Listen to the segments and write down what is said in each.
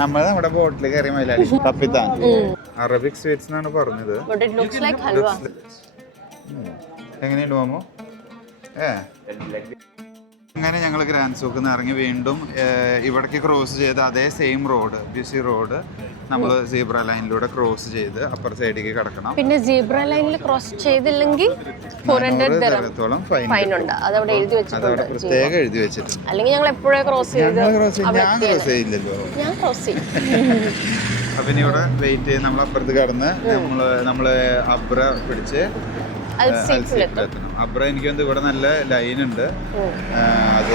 നമ്മൾ നമ്മുടെ ബോട്ടിൽ കയറി മൈലാടി തപ്പിത്താൻ അറബിക് സ്വീറ്റ്സ് എന്നാണ് പറഞ്ഞത്. എങ്ങനെയുണ്ട് മാമോ? അങ്ങനെ ഞങ്ങൾ ഗ്രാൻഡ് സൂക്കിൽ നിന്ന് ഇറങ്ങി വീണ്ടും ഇവിടേക്ക് ക്രോസ് ചെയ്ത് അതേ സെയിം റോഡ് ബിസി റോഡ് നമ്മൾ സീബ്ര ലൈനിലൂടെ ക്രോസ് ചെയ്ത് അപ്പർ സൈഡിലേക്ക് കടക്കണം. പിന്നെ സീബ്ര ലൈനിൽ ക്രോസ് ചെയ്തില്ലെങ്കിൽ 400 ദിർഹത്തോളം ഫൈൻ ഉണ്ട്. അതവിടെ എഴുതി വെച്ചിട്ടുണ്ട്, പ്രത്യേകം എഴുതി വെച്ചിട്ടുണ്ട്. അല്ലെങ്കിൽ ഞങ്ങൾ എപ്പോഴേ ക്രോസ് ചെയ്ത് ഞാൻ ക്രോസ് ചെയ്യില്ലല്ലോ. ഞാൻ ക്രോസ് ചെയ്യും. അപ്പൊ ഇനി ഇവിടെ വെയിറ്റ് ചെയ്ത് നമ്മൾ അപ്പുറത്ത് കടന്ന് നമ്മള് അബ്ര പിടിച്ച് എത്തണം. അബ്ര എനിക്ക് ഇവിടെ നല്ല ലൈൻ ഉണ്ട്. അത്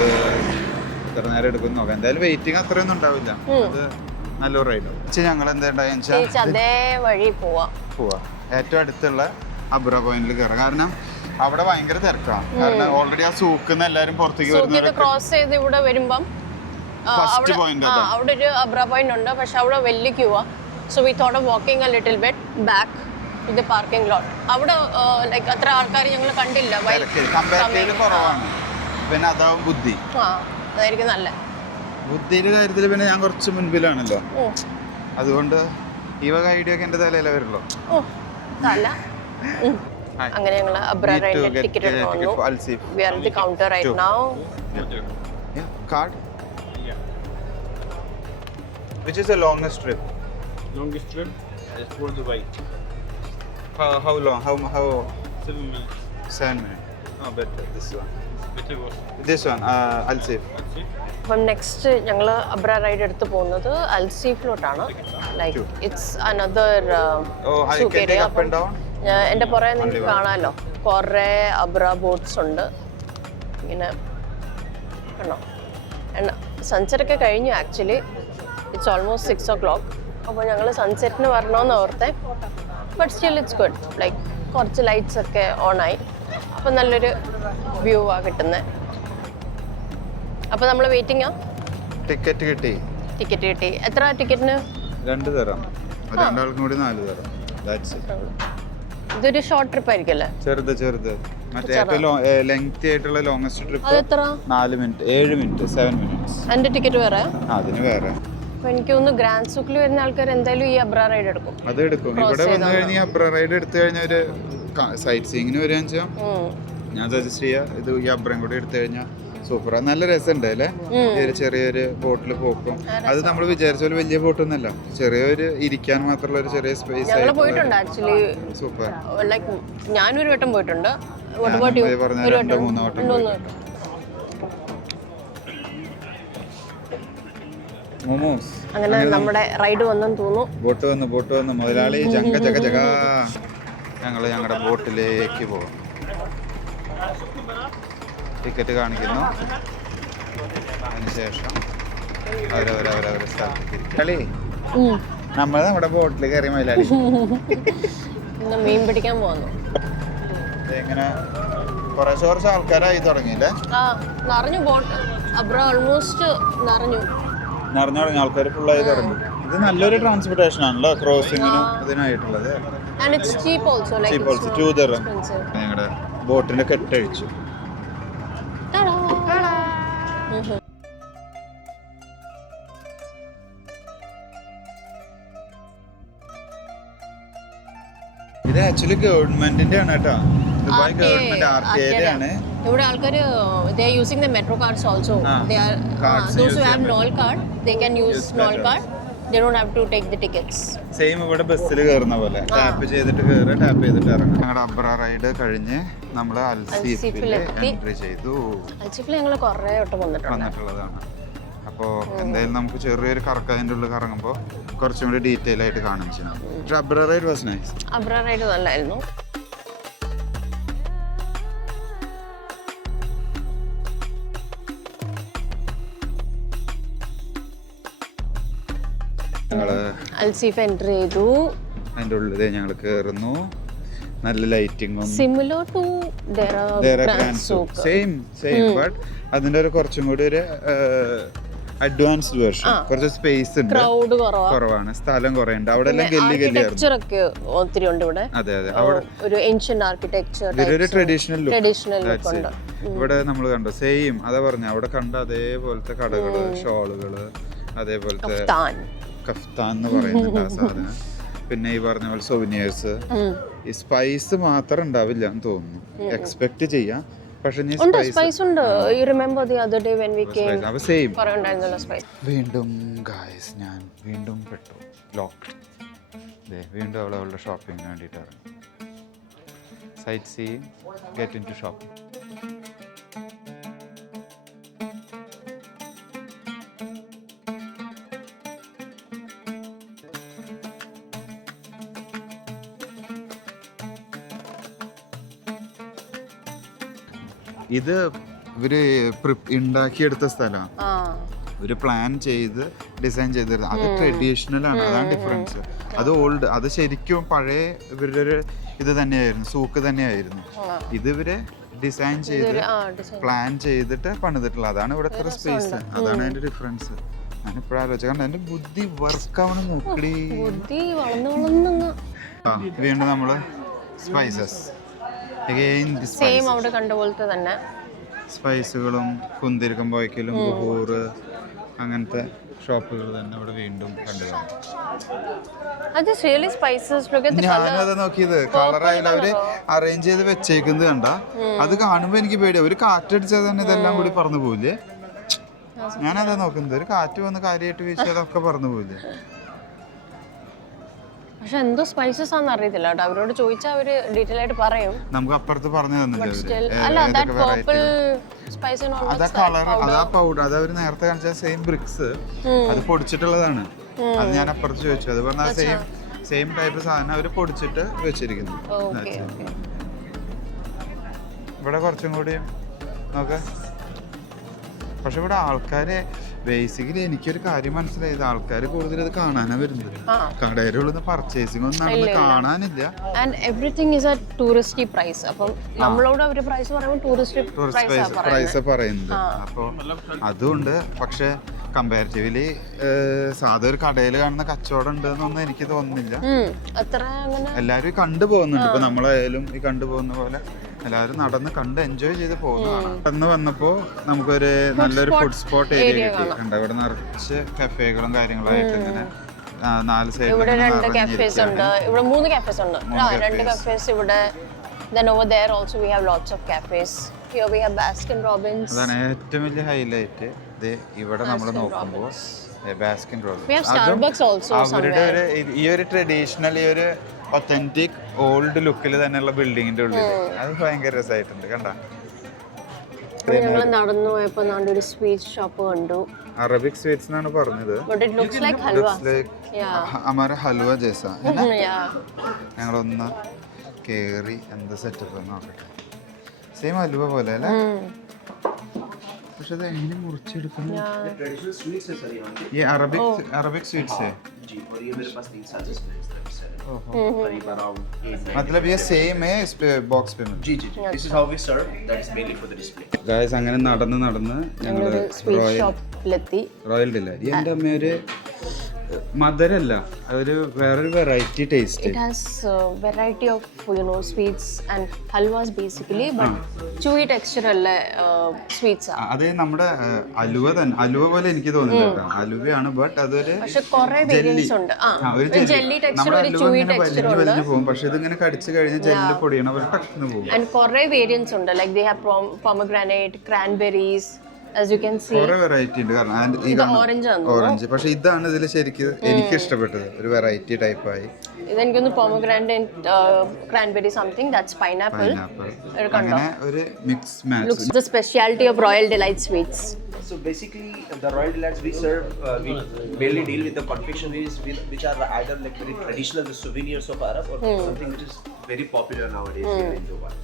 എത്ര നേരം എടുക്കും നോക്കാം. എന്തായാലും വെയിറ്റിംഗ് അത്രയൊന്നും ഉണ്ടാവില്ല. അത് നല്ലൊരു റൈഡ്. ഞങ്ങൾ എന്താ അതേ വഴി പോവാ ഏറ്റവും അടുത്തുള്ള അബ്ര പോയിന്റിൽ കയറാം. കാരണം അവിടെ ഭയങ്കര തിരക്കാണ്. കാരണം ഓൾറെഡി ആ സൂക്കിന്ന് എല്ലാരും പുറത്തേക്ക് വരുന്നത് ക്രോസ് ചെയ്ത് ഇവിടെ വരുമ്പം അവിടെ ഒരു അബ്ര പോയിന്റ് ഉണ്ട്. പക്ഷെ അവിടെ വലിയ ക്യൂ ആ. So we thought of walking a little bit back to the parking lot. അവിടെ ലൈക്ക് അത്ര ആൾക്കാർ ഞങ്ങൾ കണ്ടില്ല. പിന്നെ അതാവും ബുദ്ധി. അതായിരിക്കും നല്ല. ബുദ്ധിയുടെ കാര്യത്തിൽ പിന്നെ ഞാൻ കുറച്ച് മുൻപിലാണല്ലോ. അതുകൊണ്ട് ഈ വക ഐഡിയ ഒക്കെ എന്റെ തലയില വരുള്ളൂ. അങ്ങനെ ഞങ്ങൾ അബ്ര റൈഡിന്റെ ടിക്കറ്റ് എടുത്തു. We are at the counter right now. Yeah, card. Which is the longest trip? Longest trip is for Dubai. How long? How 7 minutes. 7 minutes. Oh, better this one. Better what? This one, Al-Seef. അപ്പം next ഞങ്ങൾ അബ്ര ride എടുത്ത് പോകുന്നത് അൽസീഫിലോട്ടാണ്. Like it's another സൂക്കേരിയ. എൻ്റെ പുറകെ നിങ്ങൾക്ക് കാണാമല്ലോ കുറേ അബ്ര ബോട്ട്സ് ഉണ്ട്. ഇങ്ങനെ കണ്ടോ? സൺസെറ്റ് ഒക്കെ കഴിഞ്ഞു. Actually it's almost 6 o'clock. അപ്പോൾ ഞങ്ങൾ സൺസെറ്റിന് വരണമെന്ന് ഓർത്തെ. But still it's good. Like കുറച്ച് ലൈറ്റ്സ് ഒക്കെ ഓണായി. അപ്പം നല്ലൊരു വ്യൂ ആ കിട്ടുന്നത്. അപ്പോൾ നമ്മൾ വെയിറ്റിംഗ് ആ. ടിക്കറ്റ് കിട്ടി. എത്ര ടിക്കറ്റിന്? 2 തരാം. രണ്ടാൾക്കും കൂടി 4 തരാം. That's it. ഇതൊരു ഷോർട്ട് ട്രിപ്പ് ആയിരിക്കല്ലേ? ചെറുത് മറ്റേ ഏറ്റവും ലെങ്തി ആയിട്ടുള്ള ലോങ്സ്റ്റ് ട്രിപ്പ് അതെത്ര? 4 മിനിറ്റ് 7 മിനിറ്റ് 7 മിനിറ്റ്സ്. അതിന്റെ ടിക്കറ്റ് വേറെ? അതിന് വേറെ. അപ്പോൾ എനിക്ക് തോന്നുന്നു ഗ്രാൻഡ് സൂക്കിൽ വരുന്ന ആൾക്കാർ എന്തായാലും ഈ അബ്ര റൈഡ് എടുക്കും. അത് എടുക്കും. ഇവിടെ വന്നു കഴിഞ്ഞാൽ അബ്ര റൈഡ് എടുത്തു കഴിഞ്ഞാൽ ഒരു സൈറ്റ് സീയിങ്ങിന് വരികയെന്ന് വെച്ചാൽ ഞാൻ സജസ്റ്റ് ചെയ്യാം. ഇത് ഈ അബ്രയും കൂടി എടുത്തു കഴിഞ്ഞാൽ സൂപ്പർ. നല്ല രസമുണ്ട് അല്ലേ? ഒരു ചെറിയൊരു ബോട്ടിൽ പോക്കും. അത് നമ്മൾ വിചാരിച്ച പോലെ വലിയ ബോട്ടൊന്നുമല്ല. ചെറിയൊരു ഇരിക്കാൻ മാത്രമുള്ള ഒരു ചെറിയ സ്പേസ്. പോയിട്ടുണ്ട് ആക്ച്വലി. സൂപ്പർ. ലൈക്ക് ഞാനൊരു വട്ടം പോയിട്ടുണ്ട്. പറഞ്ഞ 2-3 വട്ടം. മോമോസ്. അങ്ങനെ നമ്മുടെ റൈഡ് വന്നെന്ന് തോന്നുന്നു. ബോട്ട് വന്നു മുതലാളി. ഞങ്ങളുടെ ബോട്ടിലേക്ക് പോകും. ടിക്കറ്റ് കാണിക്കുന്നു. അതിനുശേഷം അവരവരെ സ്ഥലത്തേക്ക് നമ്മൾ നമ്മുടെ ബോട്ടിൽ കയറി മൈലാടി മീൻ പിടിക്കാൻ പോകുന്നു. ഇങ്ങനെ കുറച്ച് ആൾക്കാരായി തുടങ്ങിയില്ലേ? നിറഞ്ഞു ബോട്ട്. അബ്ര ഓൾമോസ്റ്റ് നിറഞ്ഞു തുടങ്ങി. ആൾക്കാർ ഫുള്ളായി തുടങ്ങി. ഇത് നല്ലൊരു ട്രാൻസ്പോർട്ടേഷൻ ആണല്ലോ ക്രോസിങ്ങിനും ഇതിനായിട്ടുള്ളത്. $2 തരാം. ഞങ്ങളുടെ ബോട്ടിന്റെ കെട്ടഴിച്ചു. ഇത് ആക്ച്വലി ഗവൺമെന്റിന്റെ ആണ് കേട്ടോ. ദുബായ് ഗവൺമെന്റ് RTA ആണ്. ഇവിടെ ആൾക്കാര് they are using the metro cards also. They are those who have NOL card they can use NOL card. They don't have to take the tickets. Same ഇവിടെ ബസ്സിൽ കയറുന്ന പോലെ ടാപ്പ് ചെയ്തിട്ട് കയറുക, tap ചെയ്തിട്ട് ഇറങ്ങുക. ഞങ്ങളുടെ അബ്ര റൈഡ് കഴിഞ്ഞ് നമ്മൾ അൽസീഫിൽ എൻട്രി ചെയ്തു. അൽസീഫിൽ ഞങ്ങൾ കുറേ വട്ടം വന്നിട്ടുള്ളതാണ്. അപ്പോൾ എന്തായാലും നമുക്ക് ചെറിയൊരു കറക്കതിൻ്റെ ഉള്ളിൽ കറങ്ങുമ്പോൾ കുറച്ചും കൂടി ഡീറ്റെയിൽ ആയിട്ട് കാണും ചെയ്യണം. പക്ഷേ abra ride was nice. Abra ride നല്ലായിരുന്നു. അൽസീഫ് എൻട്രി ചെയ്തു. അതിൻ്റെ ഉള്ളിൽ ഞങ്ങൾ കയറുന്നു. നല്ല ലൈറ്റിങ്ങും similar to grand souk. Same but അതിൻ്റെ ഒരു കുറച്ചും കൂടി ഒരു അഡ്വാൻസ്ഡ് വേർഷൻ. കുറച്ച് സ്പേസ് ഉണ്ട്, കുറവാണ്, സ്ഥലം കുറേ ഉണ്ട്. അവിടെ എല്ലാം ഒത്തിരി ഉണ്ട് ഇവിടെ. അതെ അവിടെ ഒരു ഏൻഷ്യന്റ് ആർക്കിടെക്ചർ, ഒരു ട്രഡീഷണൽ ലുക്ക് ഉണ്ട്. ഇവിടെ നമ്മൾ കണ്ടോ സെയിം അതാ പറഞ്ഞ അവിടെ കണ്ട അതേപോലത്തെ കടകള്, ഷോളുകള്, അതേപോലത്തെ താൻ കഫ്താൻ എന്ന് പറയുന്നുണ്ട് ആ സാധനം. പിന്നെ ഈ പറഞ്ഞ പോലെ സൊവിനിയേഴ്സ്. ഈ സ്പൈസ് മാത്രം ഉണ്ടാവില്ല എന്ന് തോന്നുന്നു, എക്സ്പെക്ട് ചെയ്യാം. പക്ഷെ സ്പൈസ് ഉണ്ട്. You remember the other day when we came same പറയണ്ടായിരുന്നല്ലോ സ്പൈസ്. വീണ്ടും ഗായ്സ് ഞാൻ വീണ്ടും പെട്ടു ലോക്ക്ഡ്. വീണ്ടും അവളുടെ ഷോപ്പിങ്ങിന് വേണ്ടിയിട്ട് ഇറങ്ങി. Sightseeing, get into shopping. ഇത് ഇവര് ഉണ്ടാക്കിയെടുത്ത സ്ഥലമാണ്. ഒരു പ്ലാൻ ചെയ്ത് ഡിസൈൻ ചെയ്തിരുന്നത്. അത് ട്രഡീഷണൽ ആണ്, അതാണ് ഡിഫറൻസ്. അത് ഓൾഡ്, അത് ശരിക്കും പഴയ ഇവരുടെ ഒരു ഇത് തന്നെയായിരുന്നു, സൂക്ക് തന്നെയായിരുന്നു. ഇത് ഇവര് ഡിസൈൻ ചെയ്ത് പ്ലാൻ ചെയ്തിട്ട് പണിതിട്ടുള്ള, അതാണ് ഇവിടുത്തെ ഒരു സ്പേസ്. അതാണ് അതിന്റെ ഡിഫറൻസ്. ഞാനിപ്പോഴും ആലോചിച്ച, കാരണം എന്റെ ബുദ്ധി വർക്ക് ആവണം നോക്കടി. വീണ്ടും നമ്മള് സ്പൈസസ് അവിടെ കണ്ട പോലത്തെ തന്നെ സ്പൈസുകളും കുന്തിരിക്കം പോയ്ക്കലും ബഹൂർ അങ്ങനത്തെ ഷോപ്പുകൾ തന്നെ ഇവിടെ വീണ്ടും കണ്ടുകാണും. ഞാനത് നോക്കിയത് കളറായാലും അവര് അറേഞ്ച് ചെയ്ത് വെച്ചേക്കുന്നത് കണ്ട, അത് കാണുമ്പോ എനിക്ക് പേടിയാ. ഒരു കാറ്റടിച്ചാൽ തന്നെ ഇതെല്ലാം കൂടി പറന്നു പോവില്ലേ? ഞാനതാ നോക്കുന്നത്, ഒരു കാറ്റ് വന്ന് കാര്യമായിട്ട് വീശിയാൽ അതൊക്കെ പറന്നു പോവില്ലേ? പക്ഷെ എന്തോ സ്പൈസസ് ആണെന്ന് അറിയത്തില്ല കേട്ടോ. അവരോട് ചോദിച്ചാൽ അവര് ഡീറ്റെയിൽ ആയിട്ട് പറയും. നമുക്ക് അപ്പുറത്ത് പറഞ്ഞു തന്നില്ല. അതാ കളർ, അതാ പൗഡർ, അത് അവര് നേരത്തെ കാണിച്ച സെയിം ബ്രിക്സ്, അത് പൊടിച്ചിട്ടുള്ളതാണ്. അത് ഞാൻ അപ്പുറത്ത് ചോദിച്ചു. അത് പറഞ്ഞാൽ സെയിം ടൈപ്പ് സാധനം അവര് പൊടിച്ചിട്ട് വെച്ചിരിക്കുന്നു. ഇവിടെ കുറച്ചും കൂടി നോക്ക്. പക്ഷെ ഇവിടെ ആൾക്കാര് ബേസിക്കലി എനിക്കൊരു കാര്യം മനസ്സിലായത്, ആൾക്കാർ കൂടുതൽ ഇത് കാണാനാ വരുന്നത്. കടയിലുള്ള പർച്ചേസിംഗ് ഒന്നും നടന്ന് കാണാനില്ല. And everything is at touristy price. അപ്പം നമ്മളോട് അവര് പ്രൈസ് പറയുമ്പോൾ ടൂറിസ്റ്റ് പ്രൈസ് പറയുന്നത്. അപ്പോൾ അതുകൊണ്ട് പക്ഷെ കമ്പാരിറ്റീവ്ലി സാധാ ഒരു കടയിൽ കാണുന്ന കച്ചവടം ഉണ്ട് എന്നൊന്നും എനിക്ക് തോന്നുന്നില്ല. എല്ലാവരും കണ്ടുപോകുന്നുണ്ട്. ഇപ്പൊ നമ്മളായാലും ഈ കണ്ടുപോകുന്ന പോലെ എല്ലാവരും നടന്ന് കണ്ട് എൻജോയ് ചെയ്ത് പോകുന്നതാണ്. നടന്ന് വന്നപ്പോൾ നമുക്കൊരു നല്ലൊരു ഫുഡ് സ്പോട്ട് ഏരിയ കിട്ടി. ഇവിടെ നിറച്ച് കഫേകളും കാര്യങ്ങളായിട്ട് ഇങ്ങനെ 4 സൈഡിൽ ഇവിടെ 2 cafes ഉണ്ട്. ഇവിടെ 3 cafes ഉണ്ട്. 2 cafes ഇവിടെ. Then over there also we have lots of cafes. Here we have Baskin Robbins. അതാണ് ഏറ്റവും വലിയ ഹൈലൈറ്റ്. ഇവിടെ നമ്മൾ നോക്കുമ്പോൾ Baskin Robbins. We have Starbucks also അവരുടെ ഒരു ഈ ഒരു ട്രഡീഷണൽ, ഈ ഒരു ഒത്തന്റിക് ഓൾഡ് ലുക്കിൽ തന്നെയുള്ള ബിൽഡിങ്ങിന്റെ ഉള്ളിൽ അത് ഭയങ്കര രസമായിട്ടുണ്ട്. കണ്ട, ഞങ്ങൾ നടന്നു പോയപ്പോ ഒരു സ്വീറ്റ് ഷോപ്പ് കണ്ടു. അറബിക് സ്വീറ്റ്സ് എന്നാണ് പറഞ്ഞത്. ഹമാര ഹൽവ ജൈസാ. ഞങ്ങളൊന്ന് കേറി എന്ത് സെറ്റപ്പ് നോക്കട്ടെ. സെയിം ഹൽവ പോലെ അല്ലേ? പക്ഷെ അത് എങ്ങനെ മുറിച്ചെടുക്കുന്നു? ഈ അറബിക് സ്വീറ്റ്സ് मतलब ये सेम है इस पे बॉक्स पे में. जी जी this is how we serve, that is mainly for the display. Guys അങ്ങനെ നടന്ന് ഞങ്ങൾ റോയൽ ഡിലൈറ്റ്. എൻ്റെ അമ്മ ഒരു മധുരല്ല, ഒരു വേറൊരു variety taste. It has variety of sweets and halwas basically, but chewy texture ഉള്ള സ്വീറ്റ്സ്. അത് നമ്മുടെ അലുവ തന്നെ, അലുവ പോലെ എനിക്ക് തോന്നുന്നില്ല. അലുവയാണ്, ബട്ട് അതൊരു വേരിയന്റ്സ് ഉണ്ട്. ജെല്ലി ടെക്സ്ചർ, ഒരു chewy texture ഉണ്ട്. പോകും. പക്ഷെ ഇതിങ്ങനെ കടിച്ചു കഴിഞ്ഞാൽ ജെല്ല് പൊടിയണ പോലെ ടക്ന്ന് പോകും. And കുറേ വേരിയന്റ്സ് ഉണ്ട്. Like they have pomegranate, cranberries. As you can see, കുറേ വെറൈറ്റി ഉണ്ട്. കാരണം ഇത് ഓറഞ്ച്, പക്ഷെ ഇതാണ് ഇതിൽ ശരിക്കും എനിക്ക് ഇഷ്ടപ്പെട്ടത്. ഒരു വെറൈറ്റി ടൈപ്പ് ആയി. ഇതെനിക്കൊന്ന് pomegranate, cranberry something, that's pineapple. അങ്ങനെ ഒരു mix match. Looks the specialty of Royal Delight Sweets. So basically the Royal Delights we serve, we mainly deal with the confectionaries which are either like very traditional, the souvenirs of Arab, or something which is very popular nowadays here in Dubai.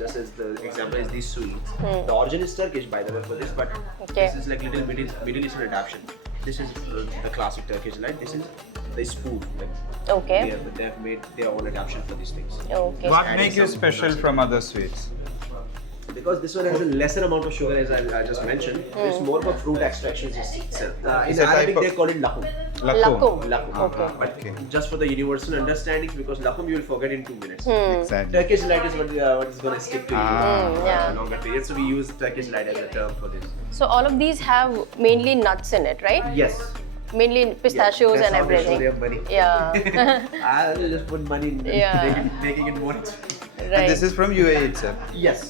Just as the example is these sweets. The origin is Turkish, by the way, for this, but this is like little Middle Eastern adaptation. This is the classic Turkish delight. This is the spoon. Like, they have made their own adaptation for these things. What makes you special from other sweets? Because this one has a lesser amount of sugar, as I just mentioned. It's more of a fruit extractions itself. In Arabic, they call it lakum. Lakum. But just for the universal understanding, because lakum you will forget in 2 minutes. Exactly. Turkish delight is what is going to stick to you longer period. So we use Turkish delight as a term for this. So all of these have mainly nuts in it, right? Yes. mainly pistachios That's and how they show everything. their money. Yeah. I'll just put money in Yeah. making it more. And Right. this is from UAE itself. Yes.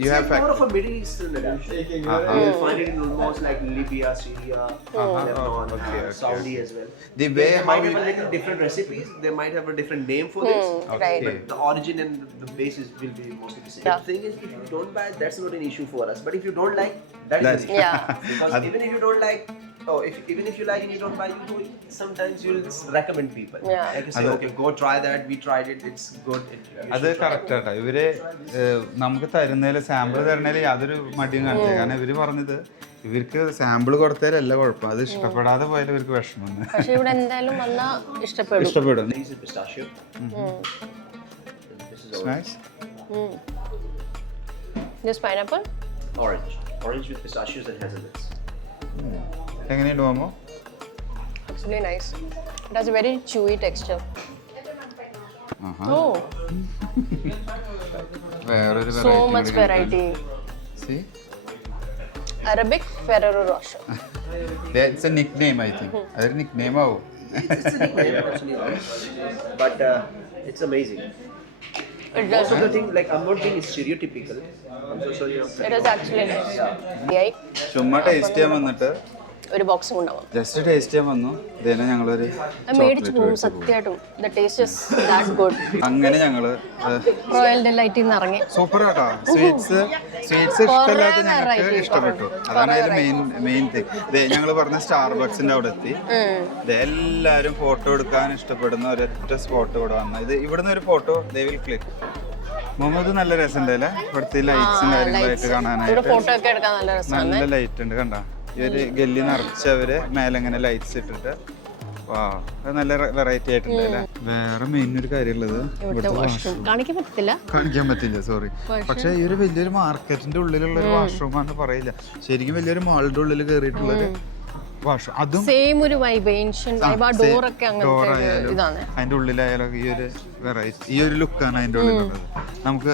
You It's have like more of a Middle Eastern adaptation. You will find it in almost like Libya, Syria, Lebanon, okay. Saudi as well. The way They how might you... have a little different recipes. They might have a different name for this. Right. Okay. But the origin and the basis will be mostly the same. Yeah. The thing is, if you don't buy it, that's not an issue for us. But if you don't like, that is That's- an issue. Yeah. Because even if you don't like, even if you like and you don't buy, sometimes you'll recommend people. Yeah. Like you say, okay, go try that. We tried it. It's good. You അത് should try it. Correct ആട്ടോ ഇവര് നമുക്ക് തരുന്നതിൽ sample തരുന്നതിൽ യാതൊരു മടിയും കാണിച്ചില്ല കാരണം ഇവര് പറഞ്ഞത് ഇവർക്ക് സാമ്പിൾ കൊടുത്തതിലല്ല കുഴപ്പം അത് ഇഷ്ടപ്പെടാതെ പോയാലും ഇവർക്ക് വിഷമം പക്ഷെ ഇവിടെ എന്തായാലും വന്നാ ഇഷ്ടപ്പെടും. ഇഷ്ടപ്പെടും. This is pistachio. This is Nice. This pineapple? orange. Orange with pistachios and hazelnuts. എങ്ങനെയുണ്ട് മാമോ? Actually nice. It has a very chewy texture. Oh, വേറൊരു so much variety. See? Arabic Ferrero Rocher. That's a nickname, I think. അതൊരു nickname ആവും. It's a nickname actually, but it's amazing. It does. Also the thing, like I'm not being stereotypical. I'm so sorry. It is actually nice. Yeah. ചുമ്മാ taste ചെയ്യാൻ വന്നിട്ട് ഒരു ബോക്സും ഉണ്ടാവും. Just taste ചെയ്യാൻ വന്നു ഇതിനെ ഞങ്ങളൊരു മേടിച്ചു പോകും സത്യമായിട്ടും. The taste is that good. അങ്ങനെ ഞങ്ങള് റോയൽ ഡിലൈറ്റിൽ നിന്ന് ഇറങ്ങി. സൂപ്പർ ആട്ടോ സ്വീറ്റ്സ് ഇഷ്ടമില്ലാത്ത ഞങ്ങൾക്ക് ഇഷ്ടപ്പെട്ടു അതാണ് അതിന്റെ മെയിൻ തിങ് ഞങ്ങൾ പറഞ്ഞ സ്റ്റാർബക്സിന്റെ അവിടെ എത്തി ഇത് എല്ലാരും ഫോട്ടോ എടുക്കാൻ ഇഷ്ടപ്പെടുന്ന ഒരൊറ്റ സ്പോട്ട് ഇവിടെ വന്ന ഇത് ഇവിടുന്ന് ഒരു photo they will click Muhammad നല്ല രസമുണ്ടല്ലേ ഇവിടുത്തെ ലൈറ്റ്സും കാര്യങ്ങളായിട്ട് ഇവിടെ കാണാനായിട്ട് ഫോട്ടോ ഒക്കെ എടുക്കാൻ നല്ല രസമാണ്. നല്ല ലൈറ്റ് ഉണ്ട് കണ്ട ഈ ഒരു ഗല്ലി നിറച്ചവര് മേലെ ഇങ്ങനെ ലൈറ്റ്സ് ഇട്ടിട്ട് വാ അത് നല്ല വെറൈറ്റി ആയിട്ടുണ്ട് അല്ലേ വേറെ മെയിൻ ഒരു കാര്യമുള്ളത് ഇവിടുത്തെ വാഷ്റൂം കാണിക്കാൻ പറ്റത്തില്ല. കാണിക്കാൻ പറ്റില്ല സോറി പക്ഷെ ഈ ഒരു വലിയൊരു മാർക്കറ്റിന്റെ ഉള്ളിലുള്ള ഒരു വാഷ്റൂം ആണെന്ന് പറയില്ല ശരിക്കും വലിയൊരു മാളിന്റെ ഉള്ളിൽ കയറിയിട്ടുള്ളൊരു വാഷ്റൂം അതും സെയിം ഒരു വൈബ് ഏൻഷ്യൻ വൈബ് ആ ഡോർ ഒക്കെ അങ്ങനത്തെ ഒരു ഇതാണ്. അതിന്റെ ഉള്ളിലായാലും ഈ ഒരു വെറൈറ്റി ഈ ഒരു ലുക്കാണ് അതിന്റെ ഉള്ളിലുള്ളത് നമുക്ക്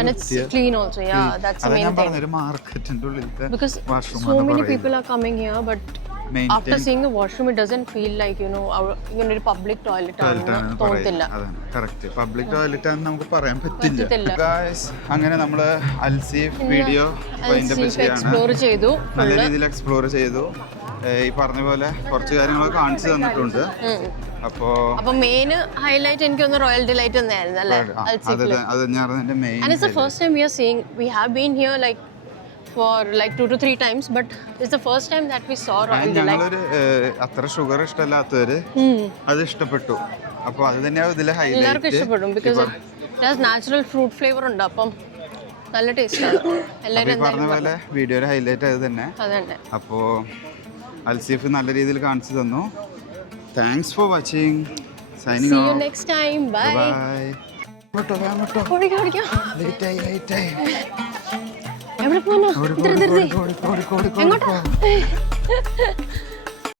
And it's clean also. Yeah, that's the അതാ main ഞാൻ thing. പറഞ്ഞൊരു മാർക്കറ്റിന്റെ ഉള്ളിലത്തെ Because washroom so many people are coming here, but after seeing the washroom, it doesn't feel like ഒരു public toilet ആണെന്ന് തോന്നത്തില്ല. അതാണ് കറക്റ്റ് പബ്ലിക് ടോയ്ലറ്റ് ആണെന്ന് നമുക്ക് പറയാൻ പറ്റില്ല. Guys, അങ്ങനെ നമ്മള് അൽസീഫ് വീഡിയോ എക്സ്പ്ലോർ ചെയ്തു. നല്ല രീതിയിൽ എക്സ്പ്ലോർ ചെയ്തു ഈ പറഞ്ഞ പോലെ കുറച്ച് കാര്യങ്ങളൊക്കെ കാണിച്ചു തന്നിട്ടുണ്ട് അപ്പൊ മെയിൻ ഹൈലൈറ്റ് എനിക്ക് ഒന്ന് റോയൽ ഡിലൈറ്റ് തന്നെയായിരുന്നു അല്ലേ അത് ഞാൻ main and it's the first time we have been here like for like 2 to 3 times but it's the first time that we saw royal delight. ഞങ്ങളൊരു അത്ര ഷുഗർ ഇഷ്ടമല്ലാത്തവര് അത് ഇഷ്ടപ്പെട്ടു അപ്പൊ അത് തന്നെയാണ് ഇതിലെ എല്ലാവർക്കും ഇഷ്ടപ്പെടും because it has natural fruit flavor ഉണ്ട് അപ്പം നല്ല ടേസ്റ്റ് ആണ് എല്ലാവരും പറഞ്ഞ പോലെ വീഡിയോയുടെ ഹൈലൈറ്റ് അത് തന്നെ അതന്നെ. അപ്പോ അൽസീഫ് നല്ല രീതിയിൽ കാണിച്ചു തന്നു. Thanks for watching signing see you ഓഫ് next time bye ബൈ. ഓടിക്കാം ലേറ്റ് ആയി എവിടെ പോണോ എങ്ങോട്ടാ